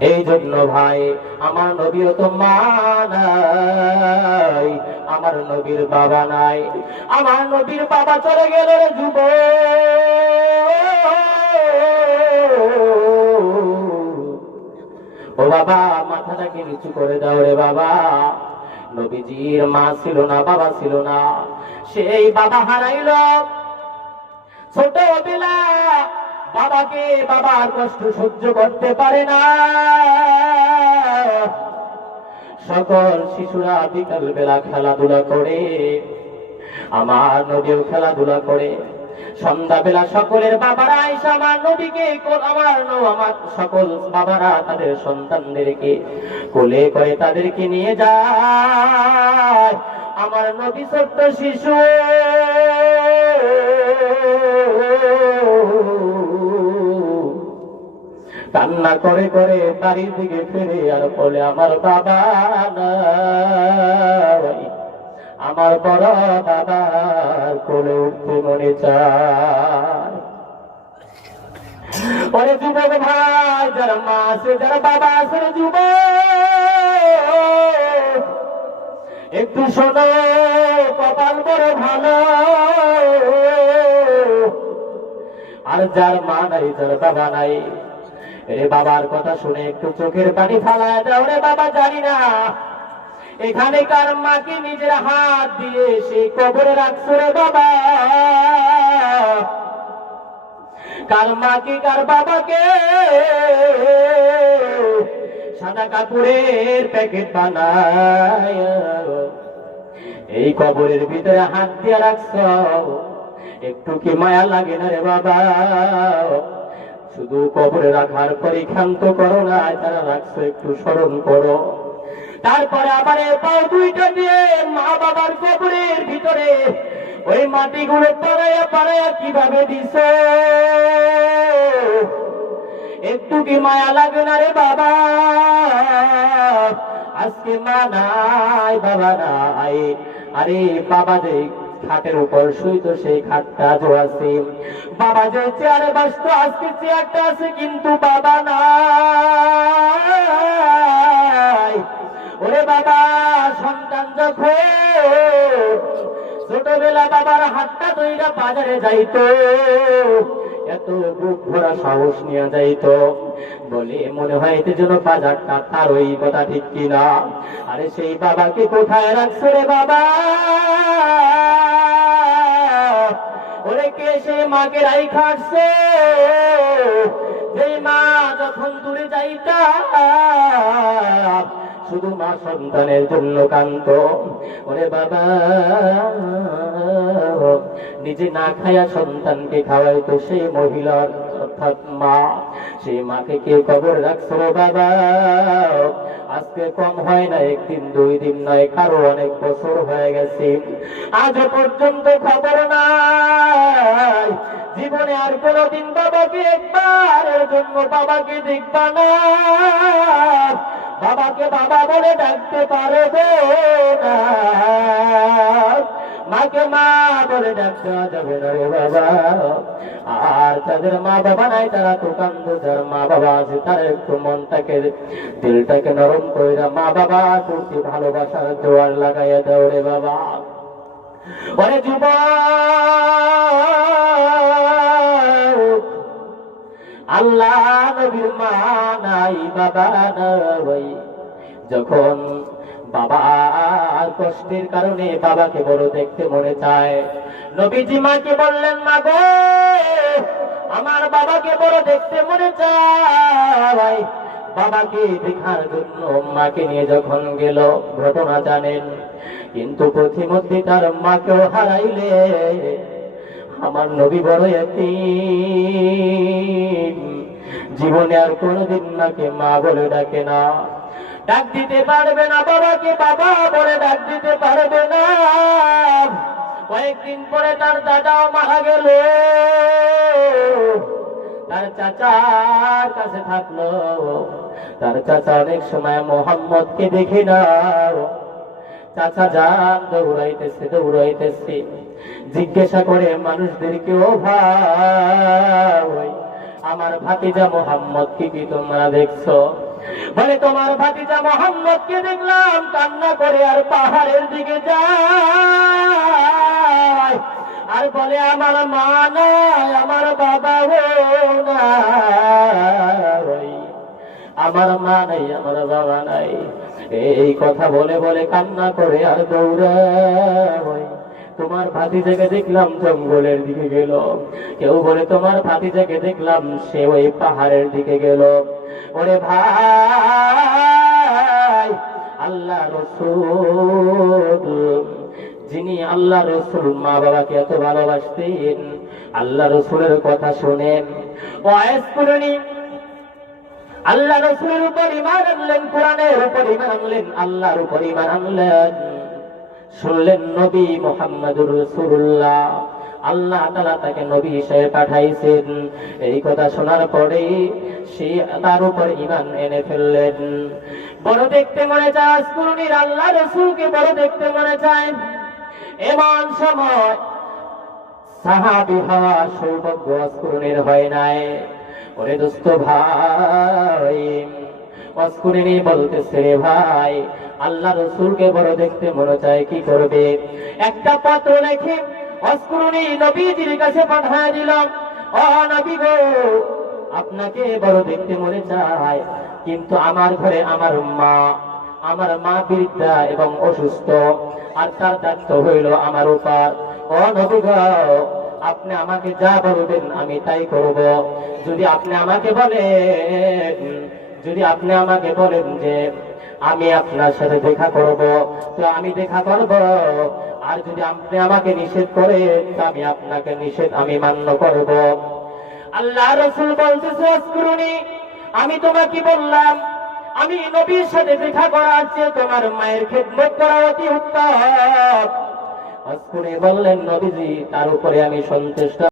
এই জন্য ভাই, আমার নবীও তো মা নাই, আমার নবীর বাবা নাই। আমার নবীর বাবা চলে গেল রে যুবক, ও বাবা মাথাটাকে নিচু করে দাও রে বাবা। নবীজির মা ছিল না, বাবা ছিল না, সেই বাবা হারাইল ছোটবেলা। বাবাকে, বাবার কষ্ট সহ্য করতে পারে না। সকল শিশুরা বিকাল বেলা খেলাধুলা করে, আমার নবীও খেলাধুলা করে। সন্ধ্যাবেলা সকলের বাবারা আইসা আমার নবীকে, আমার সকল বাবারা তাদের সন্তানদেরকে কোলে করে তাদেরকে নিয়ে যায়। আমার নবী ছোট্ট শিশু, কান্না করে করে বাড়ির দিকে ফিরে আর বলে, আমার বাবা নাই, আমার বড় বাবার কোলে উঠতে মনে চায়। ওরে যুবক ভাই, যার মা আছে, যার বাবা আছে, যুবক একটু শোনো, কপাল বড় ভালো। আর যার মা নাই, যার বাবা নাই, রে বাবার কথা শুনে একটু চোখের পানি ফালায় দাও রে বাবা। জানি না এখানে কার মাকে নিজের হাত দিয়ে সেই কবরে রাখছো রে বাবা। কার মাকে, কার বাবাকে সাদা কাপড়ের প্যাকেট বানায় এই কবরের ভিতরে হাত দিয়ে রাখছো। একটু কি মায়া লাগে না রে বাবা? শুধু কবরে রাখার পরে ক্ষান্ত করো না, যারা রাখছো একটু স্মরণ করো। তারপরে আবার পাও দুইটা দিয়ে মা বাবার কবরের ভিতরে ওই মাটিগুলো পাড়াইয়া পাড়াইয়া কিভাবে দিছ, একটু কি মায়া লাগে না রে বাবা? আজকে মা নাই, বাবা নাই, আরে বাবা যে খাটের উপর শুইতো সেই খাটটা আজও আছে, বাবা যে চেয়ারে বসতো আজকে চেয়ারটা আছে, কিন্তু বাবা নাই। ওরে বাবা, সন্তান যখন ছোটবেলা বাবার হাতটা ধইরা বাজারে যাইতো, এত বুক ভরা সাহস নিয়ে যাইতো, বলে মনে হয় এতে যেন বাজারটা তার। ওই কথা ঠিক কিনা? আরে সেই বাবাকে কোথায় রাখছো রে বাবা? ওরে কে সে মাকে রাইখা আসছে, যে মা যখন দূরে যাইতা শুধু মা সন্তানের জন্য কান্ত। ওরে বাবা, নিজে না খায়া সন্তানকে খাওয়াইতো সেই মহিলার অর্থাৎ মা, সেই মাকে কে কবর রাখছো বাবা? আজকে কম হয় না, একদিন দুই দিন নয়, কারো অনেক বছর হয়ে গেছে, আজ পর্যন্ত খবর নাই। জীবনে আর কোনদিন বাবাকে একবারের জন্য বাবাকে দেখবা না, বাবাকে বাবা বলে ডাকতে পারবে না, মাকে মা বলে ডাকতে যাবে না রে বাবা। আর যাদের মা বাবা নাই তারা তো কান্দো, যার মা বাবা আছে তারা একটু মনটাকে, দিলটাকে নরম করে মা বাবা প্রতি ভালোবাসার জোয়ার লাগাইয়া দাও রে বাবা। ওরে যুবক, আল্লাহ নবীর মা নাই, বাবা নাই, যখন বাবার কষ্টের কারণে বাবাকে বড় দেখতে মনে চায়, নবীজি মাকে বললেন, মা গো আমার বাবাকে বড় দেখতে মনে চায়। বাবাকে দেখার জন্য মাকে নিয়ে যখন গেল, ঘটনা জানেন, কিন্তু পথিমধ্যে তার মাকেও হারাইলে। আমার নবী বড় এতিম, জীবনে আর কোনদিন মাকে মা বলে ডাকে না, ডাক দিতে পারবে না, বাবাকে বাবা বলে ডাক দিতে পারবে না। কয়েকদিন পরে তার দাদাও মারা গেল, তার চাচার কাছে থাকলো। তার চাচা অনেক সময় মোহাম্মদকে দেখে না, চাচা যান দৌড়াইতেছে দৌড়াইতেছে, জিজ্ঞাসা করে মানুষদেরকে, ও ভাই আমার ভাতিজা মোহাম্মদকে কি তোমরা দেখছো? বলে তোমার ভাতিজা মোহাম্মদকে দেখলাম কান্না করে আর পাহাড়ের দিকে যায়, আর বলে আমার মা নাই, আমার বাবাও নাই, আমার মা নাই, আমার বাবা নাই। এই কথা বলে বলে কান্না করে আর দৌড়ায়। তোমার ভাতিজাকে দেখলাম জঙ্গলের দিকে গেল, কেউ বলে তোমার ভাতিজাকে দেখলাম সে ওই পাহাড়ের দিকে গেল। ওরে ভাই, আল্লাহ রাসূল, যিনি আল্লাহ রাসূল মা বাবাকে এত ভালোবাসতেন, আল্লাহ রাসূলের কথা শুনেন, ওয়াইজ করুনি, আল্লাহ রাসূলের উপর ঈমান আনলেন, কোরআনের উপর ঈমান আনলেন, আল্লাহর উপর ঈমান আনলেন, শুনলেন নবী মুহাম্মদুর রাসূলুল্লাহ, আল্লাহ তাআলা তাকে নবী হিসেবে পাঠাইছেন। এই কথা শোনার পরে সে তার উপর ঈমান এনে ফেললেন। বড় দেখতে মনে চায় আসকুরনির আল্লাহ রাসূলকে, বড় দেখতে মনে চায়। এমন সময় সাহাবী হওয়ার সৌভাগ্য আসকুরনির হয় নাই। ওরে দোস্ত ভাই, আসকুরনি বলতেছে রে ভাই, আল্লাহ রাসূলকে বড় দেখতে মনে চায়, কি করবে? একটা পত্র লিখে আসকুরনি নবীজির কাছে পাঠিয়ে দিলাম। ও নবী গো, আপনাকে বড় দেখতে মনে চায়, কিন্তু আমার ঘরে আমার মা বৃদ্ধা এবং অসুস্থ, আর তার দায়িত্ব হইল আমার উপর। ও নবী গো, আপনি আমাকে যা বলবেন আমি তাই করব। যদি আপনি আমাকে বলেন যে আমি আপনার সাথে দেখা করব, তো আমি দেখা করব। আর যদি আপনি আমাকে নিষেধ করেন, তো আমি আপনাকে আমি মান্য করব। আল্লাহ রাসূল বলতেছে আসকুরনি, আমি তোমাকে বললাম আমি নবীর সাথে দেখা করার চেয়ে তোমার মায়ের খেদমত করা অতি উত্তম। আসকুরনি বললেন, নবীজি তার উপরে আমি সন্তুষ্ট।